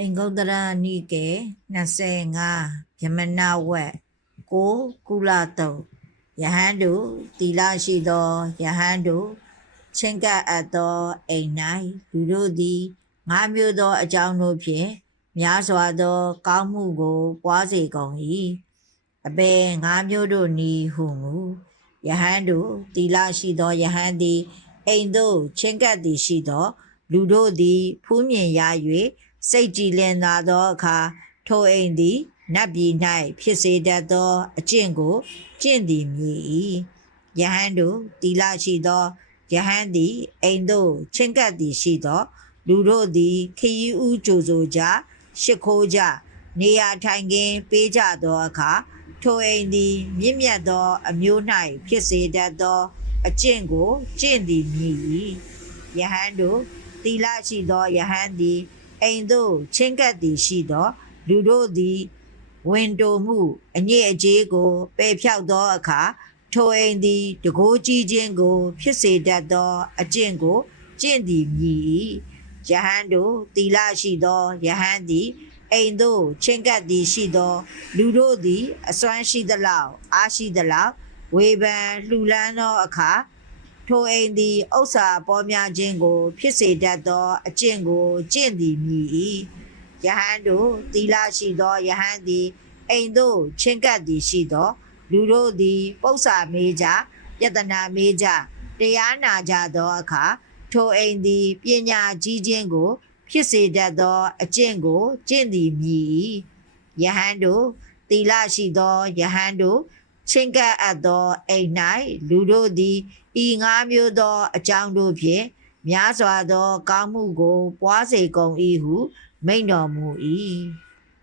အင်္ဂုတ္တရနိကေ25ယမနာဝက်ကိုကုလတုတ်ယဟန်တို့တီလာရှိသောယဟန်တို့ချင်းကပ်အပ်သောအိမ်၌လူတို့သည်ငါးမျိုးသောအကြောင်းတို့ဖြင့်များစွာသောကောင်းမှုကိုပွားစေကုန်၏အဘယ်ငါးမျိုးတို့နည်းဟုမူယဟန်တို့တီလာရှိသောယဟန်သည်အိမ်သို့ချင်းကပ်သည်ရှိသောလူတို့သည်ဖူးမြင်ရ၍စိတ်ကြည်လင်သာသောအခါထိုအိမ်သည်နတ်ပြည်၌ဖြစ်စေတတ်သောအကျင့်ကိုကျင့်သည်မြည်၏ယဟန်တို့တီလာရှိသောယဟန်သည်အိမ်သို့ချင်းကပ်သည်ရှိသောလူတို့သည်ခရီးဦးကြိုဆိုကြရှိခိုးကြနေရာထိုင်ခင်းပေးကြသောအခါထိုအိမ်သည်မြင့်မြတ်သောအမျိုး၌ဖြစ်စေတတ်သောအကျင့်ကိုကျင့်သည်မြည်၏ယဟန်တို့တီလာရှိသောယဟန်သည်အိမ်သို့ချင်းကပ်သည်ရှိသောလူတို့သည်ဝင်တိုမှုအညစ်အကြေးကိုပယ်ဖြောက်သောအခါထိုအိမ်သည်တကိုးကြီးခြင်းကိုဖြစ်စေတတ်သောအကျင့်ကိုကျင့်သည်မြည်၏ယဟန်တို့တီလာရှိသောယဟန်သည်အိမ်သို့ချင်းကပ်သည်ရှိသောလူတို့သည်အစွမ်းရှိသလောက်အားရှိသလောက်ဝေဖန်လှူလန်းသောအခါထိုအိမ်သည်ဥစ္စာပေါ်များခြင်းကိုဖြစ်စေတတ်သောအကျင့်ကိုကျင့်သည်မြည်၏ယဟန်တို့တီလာရှိသောယဟန်သည်အိမ်သို့ချင်းကပ်သည်ရှိသောလူတို့သည်ပု္ပ္ပာမေးကြယတနာမေးကြတရားနာကြသောအခါထိုအိမ်သည်ပညာကြီးခြင်းကိုဖြစ်စေတတ်သောအကျင့်ကိုကျင့်သည်မြည်၏ယဟန်တို့တီလာရှိသောယဟန်တို့ချင်းကပ်အပ်သောအိမ်၌လူတို့သည်ဤငါးမျိုးသောအကြောင်းတို့ဖြင့်များစွာသောကောင်းမှုကိုပွားစေကုန်၏ဟုမိန့်တော်မူ၏